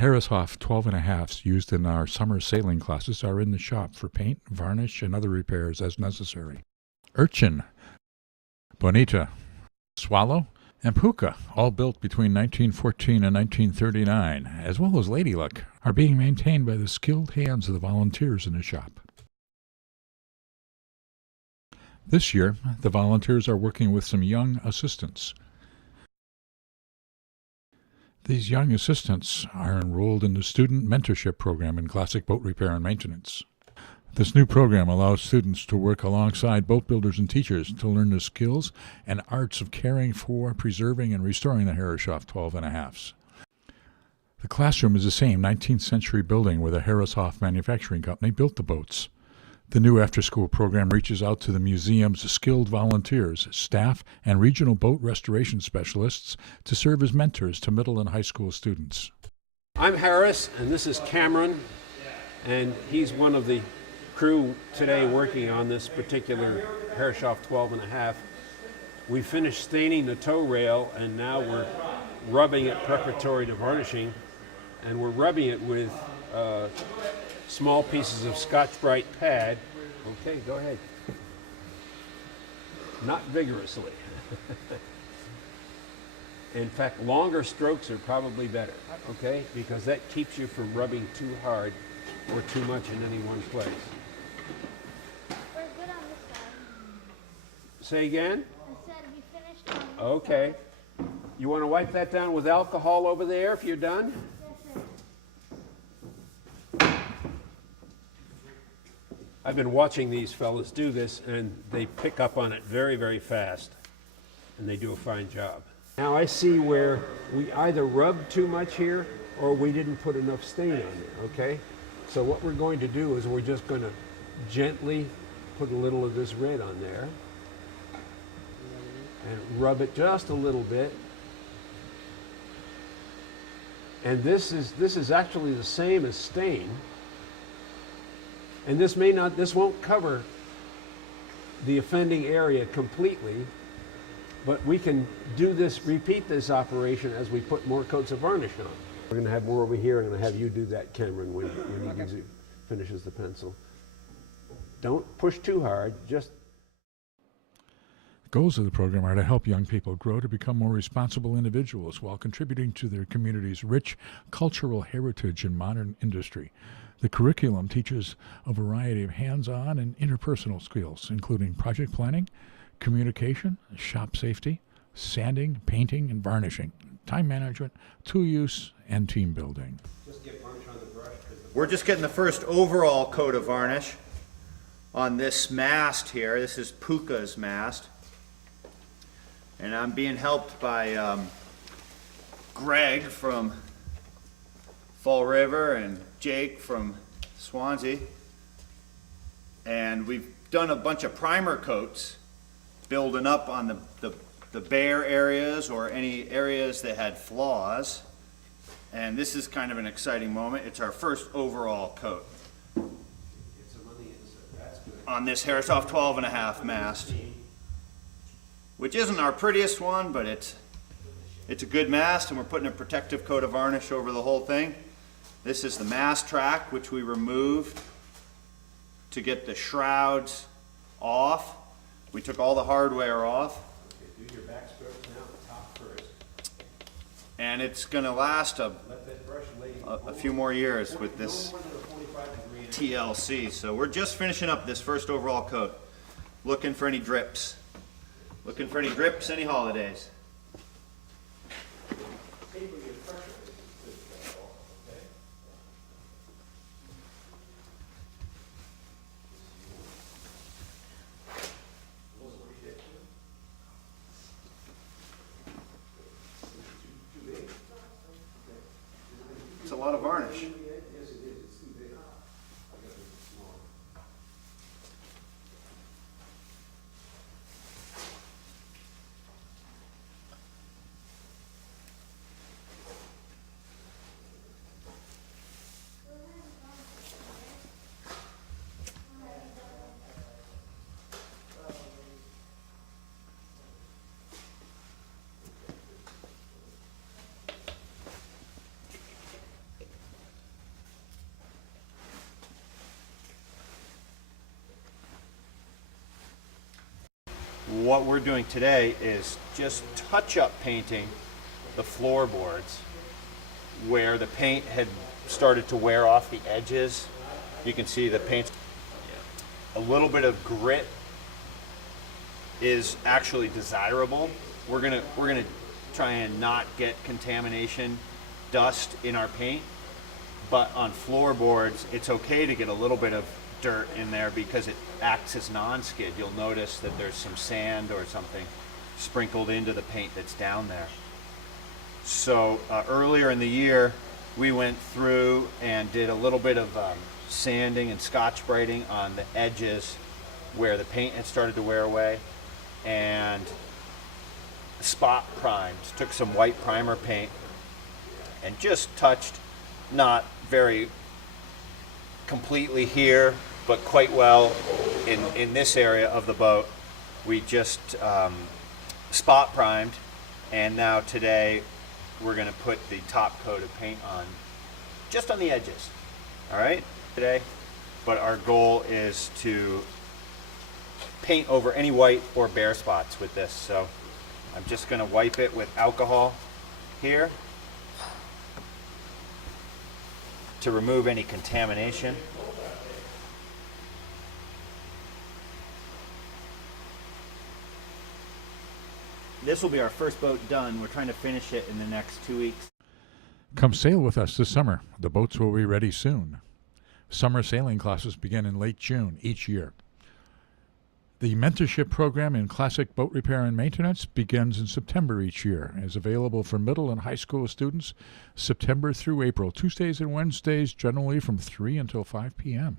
Herreshoff 12.5s used in our summer sailing classes are in the shop for paint, varnish, and other repairs as necessary. Urchin, Bonita, Swallow, and Puka, all built between 1914 and 1939, as well as Lady Luck, are being maintained by the skilled hands of the volunteers in the shop. This year, the volunteers are working with some young assistants. These young assistants are enrolled in the Student Mentorship Program in Classic Boat Repair and Maintenance. This new program allows students to work alongside boat builders and teachers to learn the skills and arts of caring for, preserving, and restoring the Herreshoff 12.5s. The classroom is the same 19th century building where the Herreshoff Manufacturing Company built the boats. The new after-school program reaches out to the museum's skilled volunteers, staff, and regional boat restoration specialists to serve as mentors to middle and high school students. I'm Harris, and this is Cameron, and he's one of the crew today working on this particular Herreshoff 12.5. We finished staining the tow rail, and now we're rubbing it preparatory to varnishing, and we're rubbing it with small pieces of Scotch-Brite pad. Okay, go ahead. Not vigorously. In fact, longer strokes are probably better, okay? Because that keeps you from rubbing too hard or too much in any one place. We're good on this side. Say again? I said we finished on this Okay. side. You want to wipe that down with alcohol over there if you're done? Yes, sir. I've been watching these fellas do this, and they pick up on it very, very fast, and they do a fine job. Now I see where we either rubbed too much here or we didn't put enough stain on there, okay? So what we're going to do is we're just going to gently put a little of this red on there and rub it just a little bit. And this is actually the same as stain. And this won't cover the offending area completely, but we can repeat this operation as we put more coats of varnish on. We're going to have more over here. I'm going to have you do that, Cameron, when he finishes the pencil. Don't push too hard, just... The goals of the program are to help young people grow to become more responsible individuals while contributing to their community's rich cultural heritage and modern industry. The curriculum teaches a variety of hands-on and interpersonal skills, including project planning, communication, shop safety, sanding, painting, and varnishing, time management, tool use, and team building. Just get varnish on the brush. We're just getting the first overall coat of varnish on this mast here. This is Puka's mast. And I'm being helped by Greg from Fall River and Jake from Swansea. And we've done a bunch of primer coats building up on the bare areas or any areas that had flaws. And this is kind of an exciting moment. It's our first overall coat on this Herreshoff 12.5 mast, which isn't our prettiest one, but it's a good mast, and we're putting a protective coat of varnish over the whole thing. This is the mast track, which we removed to get the shrouds off. We took all the hardware off. Okay, do your back strokes now, top first. And it's going to last a few more years with this TLC. So we're just finishing up this first overall coat. Looking for any drips. Looking for any drips, any holidays. It's a lot of varnish. what we're doing today is just touch-up painting the floorboards where the paint had started to wear off the edges. You can see the paint, a little bit of grit is actually desirable. We're gonna try and not get contamination, dust in our paint, but on floorboards, it's okay to get a little bit of dirt in there because it acts as non-skid. You'll notice that there's some sand or something sprinkled into the paint that's down there. So earlier in the year, we went through and did a little bit of sanding and scotch brighting on the edges where the paint had started to wear away, and spot primed. Took some white primer paint and just touched, not very completely here, but quite well in this area of the boat. We just spot primed, and now today we're going to put the top coat of paint on, just on the edges. All right, today. But our goal is to paint over any white or bare spots with this. So I'm just going to wipe it with alcohol here to remove any contamination. This will be our first boat done. We're trying to finish it in the next 2 weeks. Come sail with us this summer. The boats will be ready soon. Summer sailing classes begin in late June each year. The mentorship program in classic boat repair and maintenance begins in September each year and is available for middle and high school students September through April, Tuesdays and Wednesdays, generally from 3 until 5 p.m.